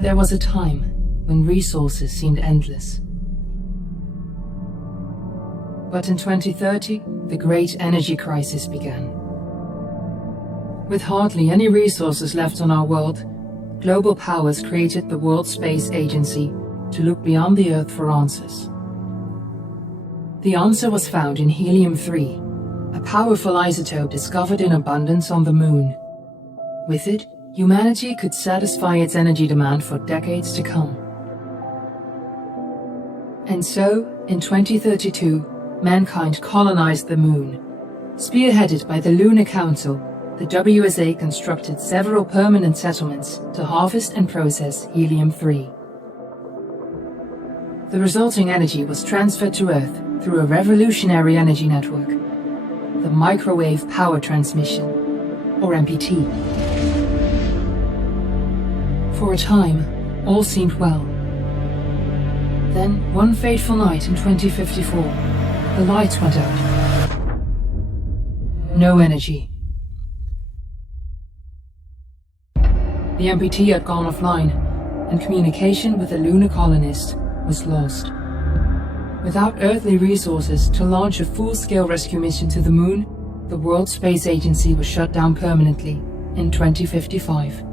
There was a time when resources seemed endless. But in 2030, the great energy crisis began. With hardly any resources left on our world, global powers created the World Space Agency to look beyond the Earth for answers. The answer was found in helium-3, a powerful isotope discovered in abundance on the Moon. With it, humanity could satisfy its energy demand for decades to come. And so, in 2032, mankind colonized the Moon. Spearheaded by the Lunar Council, the WSA constructed several permanent settlements to harvest and process helium-3. The resulting energy was transferred to Earth through a revolutionary energy network, the Microwave Power Transmission, or MPT. For a time, all seemed well. Then, one fateful night in 2054, the lights went out. No energy. The MPT had gone offline, and communication with the lunar colonist was lost. Without earthly resources to launch a full-scale rescue mission to the Moon, the World Space Agency was shut down permanently in 2055.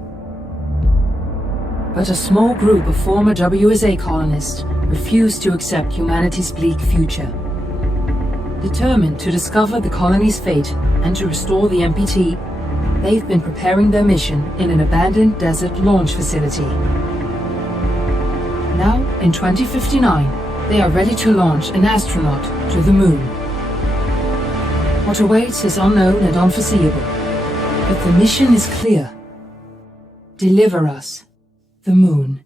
But a small group of former WSA colonists refused to accept humanity's bleak future. Determined to discover the colony's fate and to restore the MPT, they've been preparing their mission in an abandoned desert launch facility. Now, in 2059, they are ready to launch an astronaut to the Moon. What awaits is unknown and unforeseeable, but the mission is clear. Deliver us the Moon.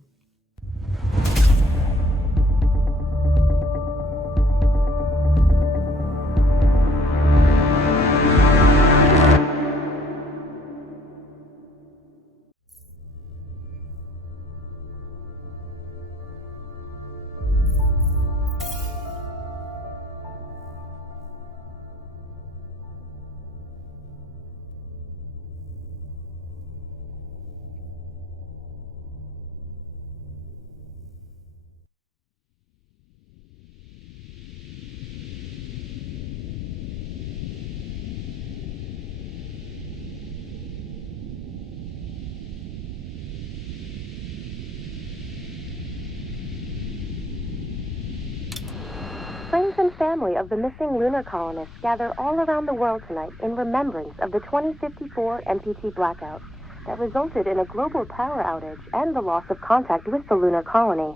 Friends and family of the missing lunar colonists gather all around the world tonight in remembrance of the 2054 MPT blackout that resulted in a global power outage and the loss of contact with the lunar colony.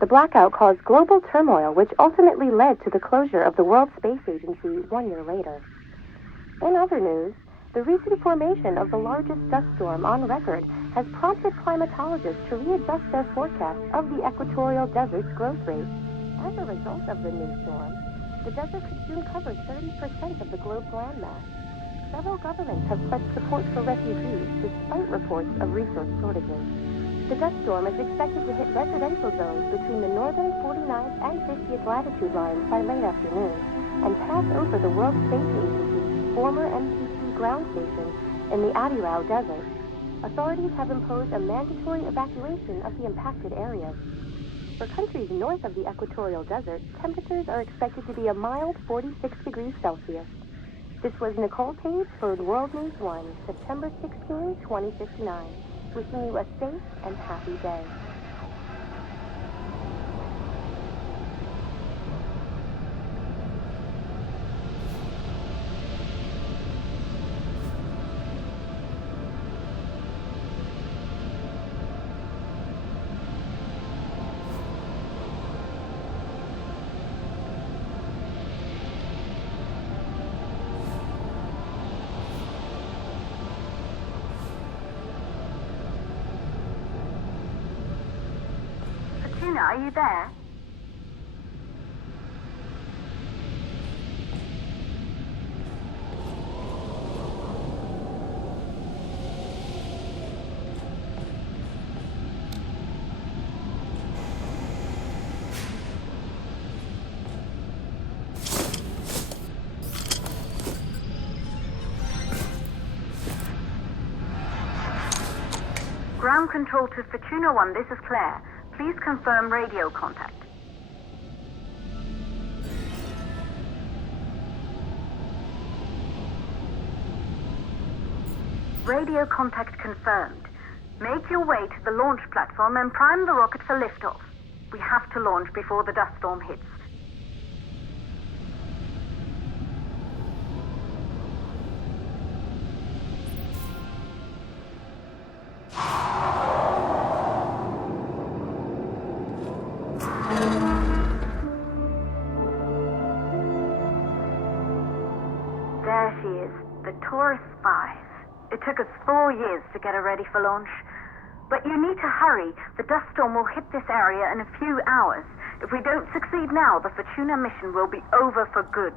The blackout caused global turmoil, which ultimately led to the closure of the World Space Agency 1 year later. In other news, the recent formation of the largest dust storm on record has prompted climatologists to readjust their forecast of the equatorial desert's growth rate. As a result of the new storm, the desert could soon cover 30% of the globe's landmass. Several governments have pledged support for refugees despite reports of resource shortages. The dust storm is expected to hit residential zones between the northern 49th and 50th latitude lines by late afternoon and pass over the World Space Agency's former MPT ground station in the Adirau Desert. Authorities have imposed a mandatory evacuation of the impacted areas. For countries north of the equatorial desert, temperatures are expected to be a mild 46 degrees Celsius. This was Nicole Page for World News 1, September 16, 2059. Wishing you a safe and happy day. Are you there? Ground control to Fortuna 1, this is Claire. Please confirm radio contact. Radio contact confirmed. Make your way to the launch platform and prime the rocket for liftoff. We have to launch before the dust storm hits. There she is, the Taurus 5. It took us 4 years to get her ready for launch. But you need to hurry. The dust storm will hit this area in a few hours. If we don't succeed now, the Fortuna mission will be over for good.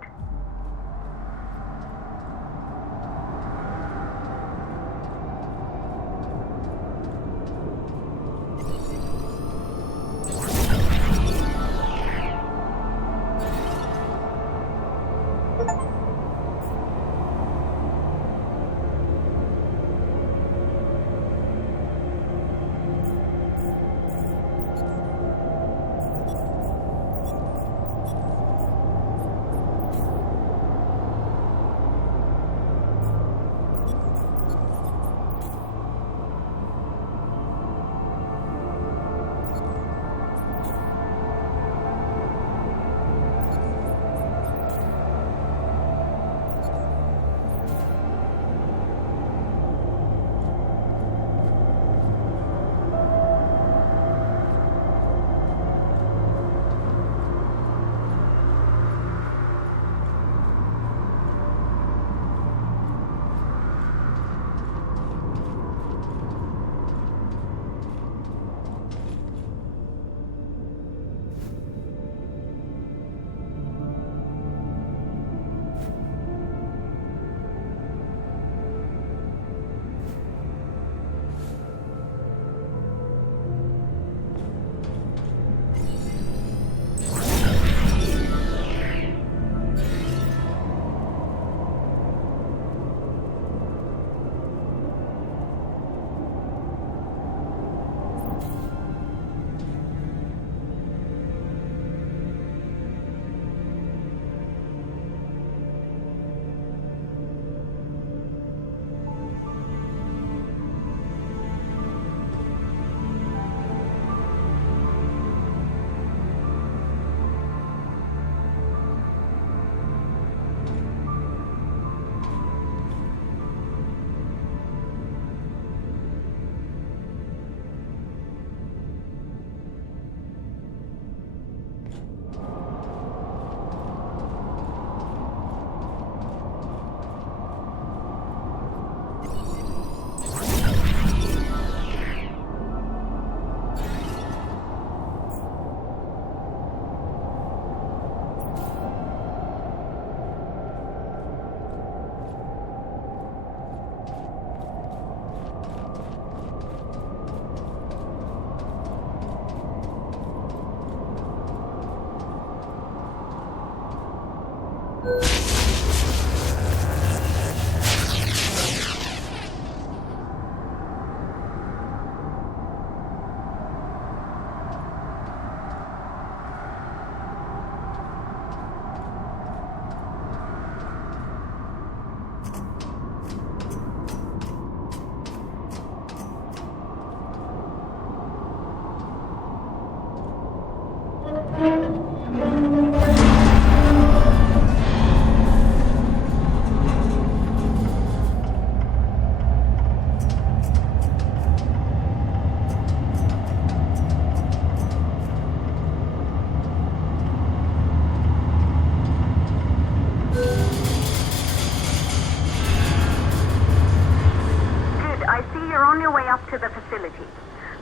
To the facility.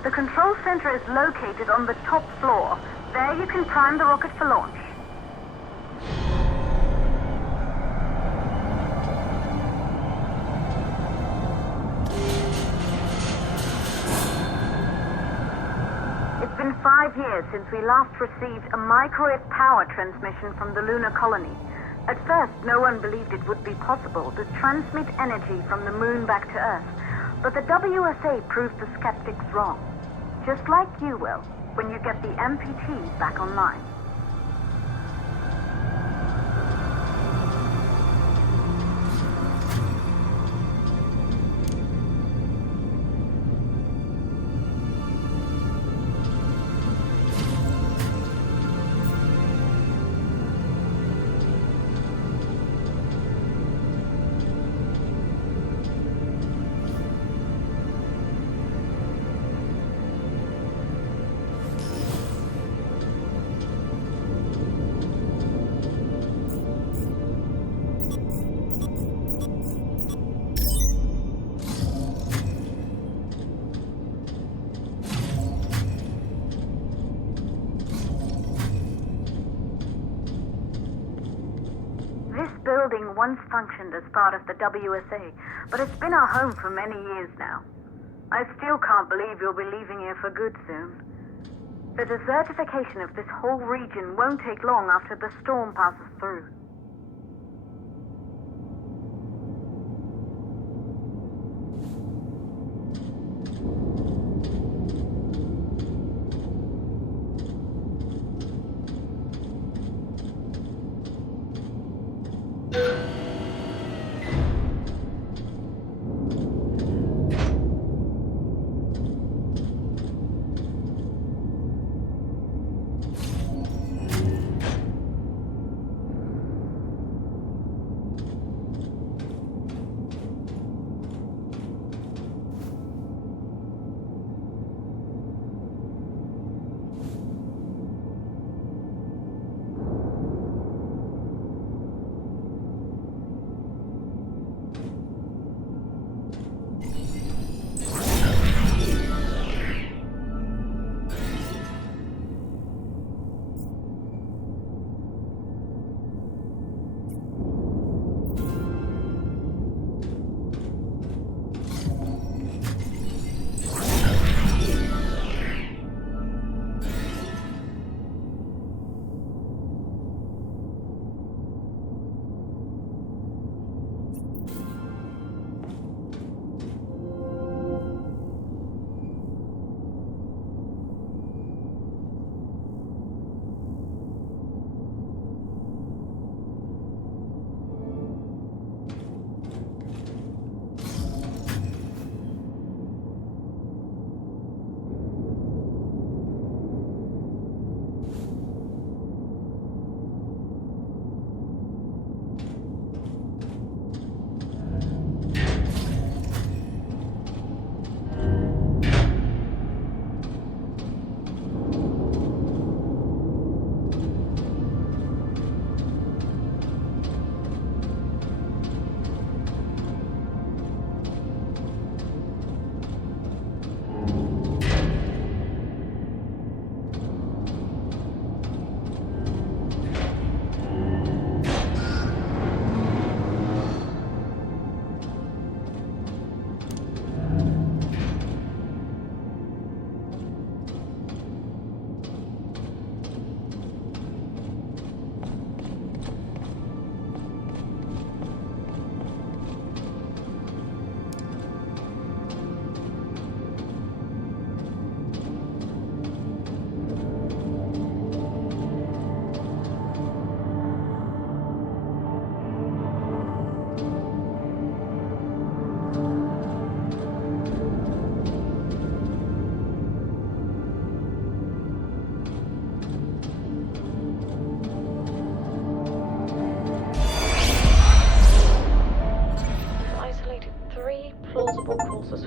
The control center is located on the top floor. There you can prime the rocket for launch. It's been 5 years since we last received a microwave power transmission from the lunar colony. At first, no one believed it would be possible to transmit energy from the moon back to Earth. But the WSA proved the skeptics wrong. Just like you will, when you get the MPT back online. Building once functioned as part of the WSA, but it's been our home for many years now. I still can't believe you'll be leaving here for good soon. The desertification of this whole region won't take long after the storm passes through.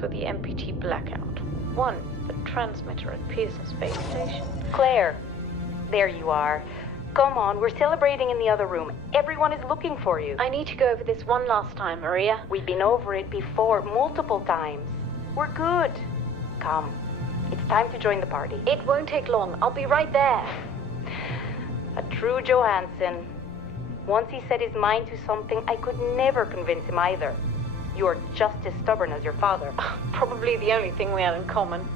For the MPT blackout. 1, the transmitter at Pearson Space Station. Claire, there you are. Come on, we're celebrating in the other room. Everyone is looking for you. I need to go over this one last time, Maria. We've been over it before, multiple times. We're good. Come, it's time to join the party. It won't take long. I'll be right there. A true Johansson. Once he set his mind to something, I could never convince him either. You're just as stubborn as your father. Probably the only thing we had in common.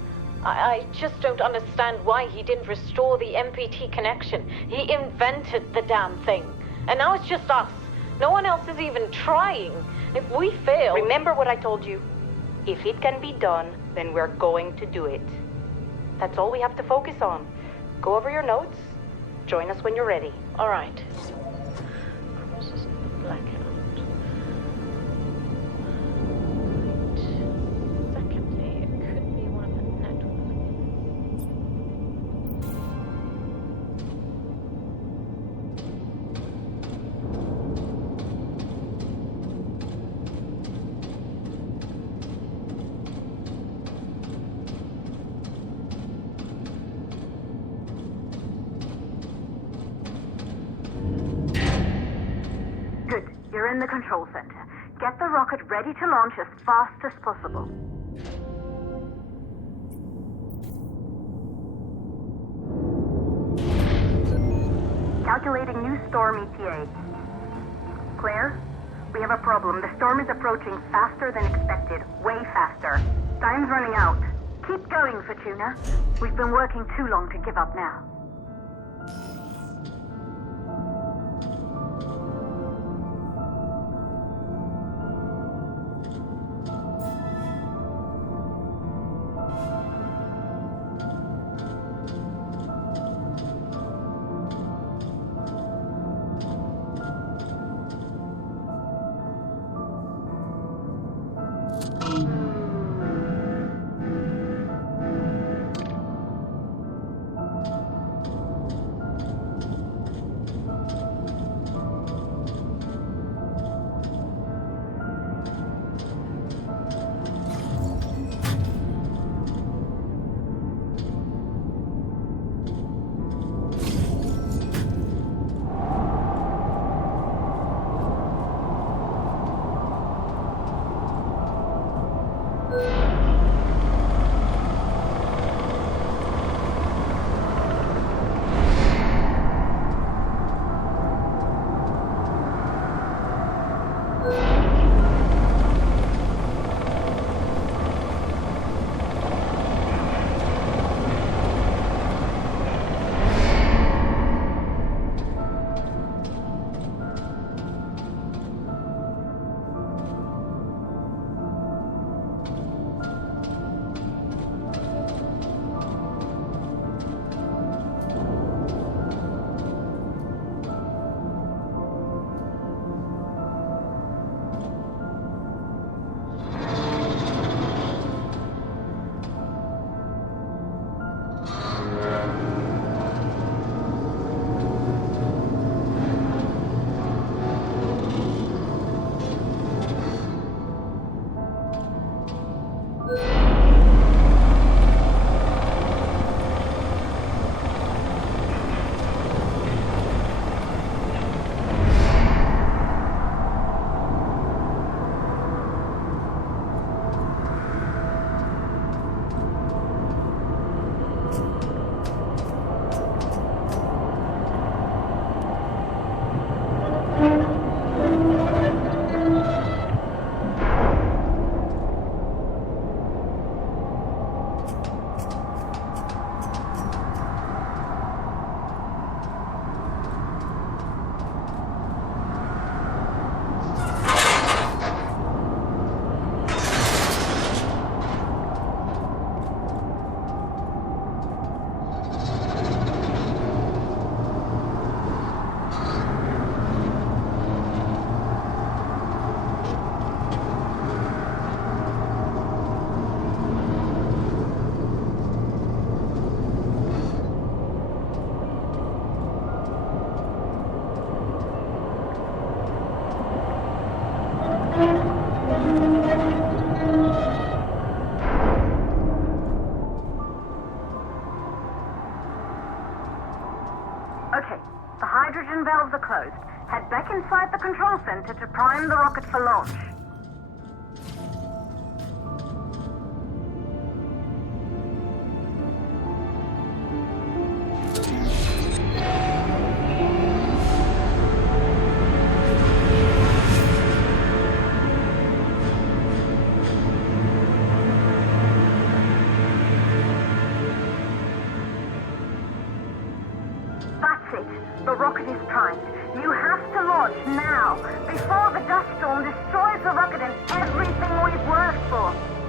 I just don't understand why he didn't restore the MPT connection. He invented the damn thing. And now it's just us. No one else is even trying. If we fail... Remember what I told you. If it can be done, then we're going to do it. That's all we have to focus on. Go over your notes. Join us when you're ready. All right. Causes of the blackout. Secondly, it could be one of the network. Good. You're in the control center. Get the rocket ready to launch as fast as possible. Calculating new storm ETA. Claire, we have a problem. The storm is approaching faster than expected. Way faster. Time's running out. Keep going, Fortuna. We've been working too long to give up now. hydrogen valves are closed. Head back inside the control center to prime the rocket for launch. The rocket is primed. You have to launch now, before the dust storm destroys the rocket and everything we've worked for.